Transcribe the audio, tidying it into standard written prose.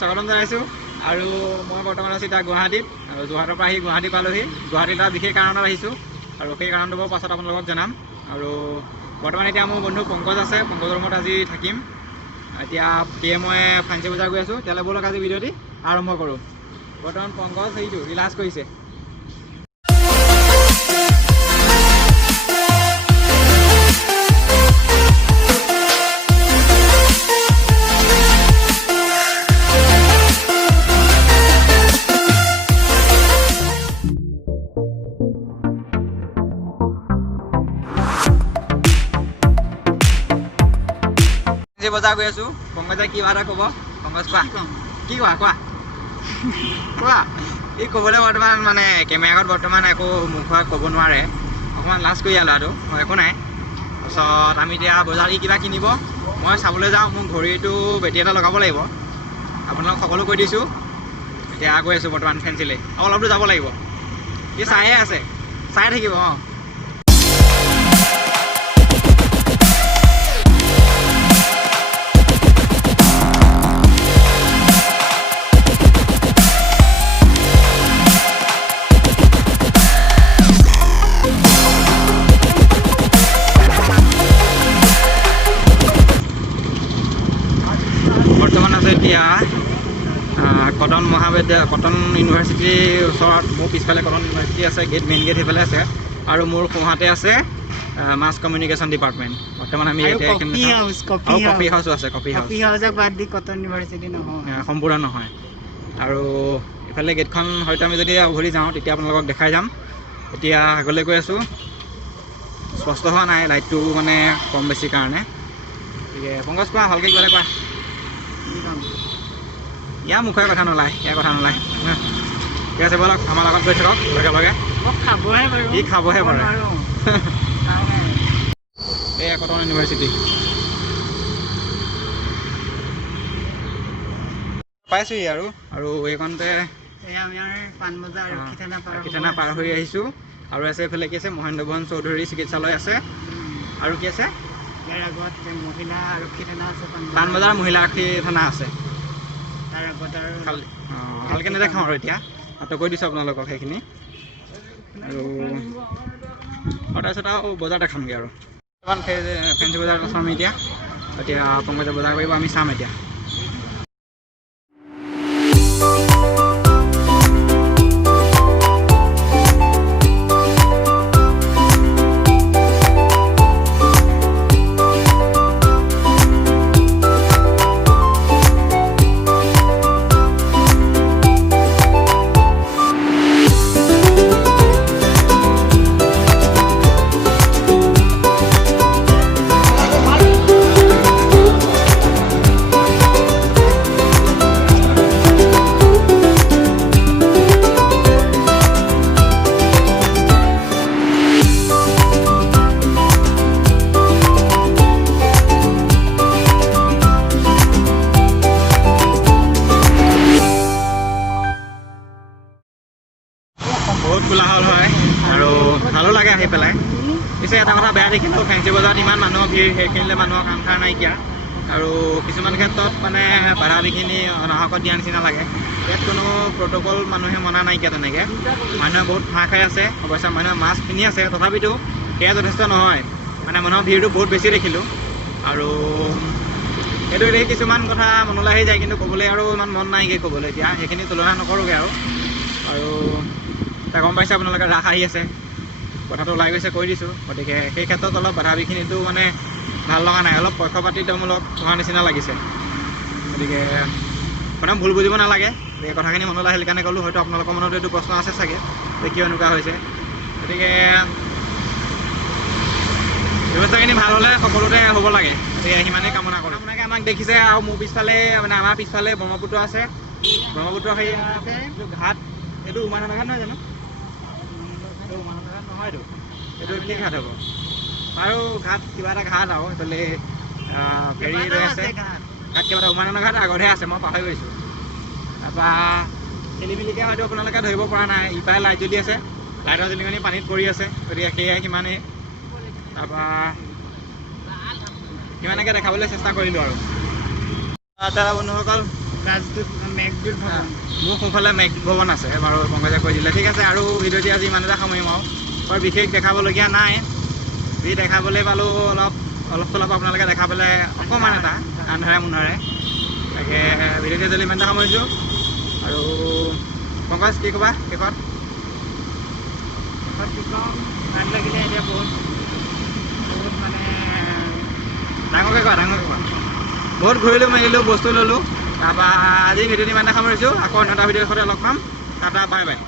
স্বাগতম জনাইছোঁ আৰু মই বৰ্তমান আছোঁ এতিয়া গুৱাহাটীত আৰু যোৰহাটৰ পৰা আহি গুৱাহাটী পালোহি গুৱাহাটীত এটা বিশেষ কাৰণত আহিছোঁ আৰু সেই কাৰণটো বাৰু পাছত আপোনালোকক জনাম আৰু বৰ্তমান এতিয়া মোৰ বন্ধু পংকজ আছে পংকজৰ ৰুমত আজি থাকিম এতিয়া মই ফেঞ্চি বজাৰ গৈ আছোঁ তেতিয়াহ'লে ব'লক আজি ভিডিঅ'টি আৰম্ভ কৰোঁ বৰ্তমান পংকজ সেইটো ৰিলাক্স কৰিছে বজাৰ গৈ আছোঁ পংকজে কি এটা ক'ব পংকজ কোৱা কি কোৱা এই ক'বলৈ বৰ্তমান মানে কেমেৰা আগত বৰ্তমান একো মুখত ক'ব নোৱাৰে অকণমান লাজ কৰি ল'ৰাটো একো নাই তাৰপিছত আমি এতিয়া বজাৰ কিবা কিনিব মই চাবলৈ যাওঁ মোৰ ঘড়ীটো বেটেৰী এটা লগাব লাগিব আপোনালোক সকলো কৈ দিছোঁ এতিয়া গৈ আছোঁ বৰ্তমান ফেঞ্চিলৈ আৰু অলপ দূৰ যাব লাগিব সি চায়ে আছে চাই থাকিব অঁ এতিয়া কটন কটন ইউনিভাৰ্চিটিৰ ওচৰত মোৰ পিছফালে কটন ইউনিভাৰ্চিটি আছে মেইন গেট সেইফালে আছে আৰু মোৰ সোঁহাতে আছে মাছ কমিউনিকেশ্যন ডিপাৰ্টমেণ্ট বৰ্তমান আমি কফি হাউচো আছে কফি হাউচক বাদ দি কটন ইউনিভাৰ্চিটি নহয় সম্পূৰ্ণ নহয় আৰু ইফালে গেটখন হয়তো আমি যদি উভতি যাওঁ তেতিয়া আপোনালোকক দেখাই যাম এতিয়া আগলৈ গৈ আছোঁ স্পষ্ট হোৱা নাই লাইটটো মানে কম বেছি কাৰণে গতিকে পংকজ কোৱা ভালকৈ কিবা এটা কোৱা ইয়াৰ মুখৰে কথা নোলায় ঠিক আছে ব'লক আমাৰ লগত গৈ থাকক লগে সি খাবহে পাৰে এয়া কটন ইউনিভাৰ্চিটি পাইছোঁহি আৰু এইকণতে পাণবজাৰ পাৰ হৈ আহিছোঁ আৰু আছে এইফালে কি আছে মহেন্দ্ৰ মোহন চৌধুৰী চিকিৎসালয় আছে আৰু কি আছে ইয়াৰ আগত মহিলা আৰক্ষী থানা আছে পাণবজাৰ মহিলা আৰক্ষী থানা আছে ভালকৈ নেদেখাওঁ আৰু এতিয়া কৈ দিছোঁ আপোনালোকক সেইখিনি আৰু তাৰপিছত আৰু বজাৰ দেখামগৈ আৰু ফেঞ্চি বজাৰত আছোঁ আমি এতিয়া পংকজে বজাৰ কৰিব আমি চাম এতিয়া বহুত কোলাহল হয় আৰু ভালো লাগে আহি পেলাই পিছে এটা কথা বেয়া দেখিলোঁ ফেঞ্চি বজাৰত ইমান মানুহৰ ভিৰ সেইখিনিলে মানুহৰ কামখাৰ নাইকিয়া আৰু কিছুমান ক্ষেত্ৰত মানে বাধা বিঘিনি অনাহকত দিয়া নিচিনা লাগে ইয়াত কোনো প্ৰট'কল মানুহে মনা নাইকিয়া তেনেকৈ মানুহে বহুত হাঁহ খাই আছে অৱশ্যে মানুহে মাছ কিনি আছে তথাপিতো সেয়া যথেষ্ট নহয় মানে মানুহৰ ভিৰটো বহুত বেছি দেখিলোঁ আৰু সেইটো দেখি কিছুমান কথা মনলৈ আহি যায় কিন্তু ক'বলৈ আৰু ইমান মন নাইকৈ ক'বলৈ এতিয়া সেইখিনি তুলনা নকৰোঁগৈ আৰু গম পাইছে আপোনালোকে ৰাস আহি আছে কথাটো ওলাই গৈছে কৈ দিছোঁ গতিকে সেই ক্ষেত্ৰত অলপ বাধা বিঘিনিটো মানে ভাল লগা নাই অলপ পক্ষপাতিত্বমূলক হোৱা নিচিনা লাগিছে গতিকে মানে ভুল বুজিব নালাগে এই কথাখিনি মনলৈ আহিল কাৰণে ক'লোঁ হয়তো আপোনালোকৰ মনত এইটো প্ৰশ্ন আছে চাগে যে কিয় এনেকুৱা হৈছে গতিকে ব্যৱস্থাখিনি ভাল হ'লে সকলোতে হ'ব লাগে গতিকে সিমানেই কামনা কৰোঁ আপোনালোকে আমাক দেখিছে আৰু মোৰ পিছফালে মানে আমাৰ পিছফালে ব্ৰহ্মপুত্ৰ আছে ব্ৰহ্মপুত্ৰ সেই আছে ঘাট এইটো উমানন্দ ঘাট নহয় জানো উমানন্দ ঘাট নহয়তো এইটো কি ঘাট হ'ব আৰু ঘাট কিবা এটা ঘাট আৰু এইফালে ফেৰী লৈ আছে ঘাট কিবা এটা উমানন্দ ঘাট আগতহে আছে মই পাহৰি গৈছোঁ তাৰপৰা খেলি মেলিকৈ হয়তো আপোনালোকে ধৰিব পৰা নাই ইপাৰে লাইট জ্বলি আছে লাইটৰ জিলিঙনি পানীত পৰি আছে গতিকে সেয়াই সিমানেই তাৰপৰা সিমানকৈ দেখাবলৈ চেষ্টা কৰিলোঁ আৰু বন্ধুসকল মোৰ সোঁফালে মেঘ ভৱন আছে বাৰু, পংকজে কৈ দিলে। ঠিক আছে, আৰু ভিডিঅ'টি আজি ইমানতে সামৰিম আৰু বৰ বিশেষ দেখাবলগীয়া নাই। যি দেখাবলৈ পালোঁ অলপ চলপ আপোনালোকে দেখা পালে অকণমান এটা আন্ধাৰে মুন্ধাৰে। তাকে ভিডিঅ'টি যদি ইমানতে সামৰিছোঁ। আৰু পংকজ কি ক'বা শেষত? ভাল লাগিলে এতিয়া বহুত মানে ডাঙৰকৈ কোৱা বহুত ঘূৰিলোঁ মেলিলোঁ, বস্তু ল'লোঁ। তাৰপৰা আজি ভিডিঅ'টি ইমানতে সামৰিছোঁ। আকৌ অন্য এটা ভিডিঅ'ৰ সৈতে লগ পাম। Tata, bye bye.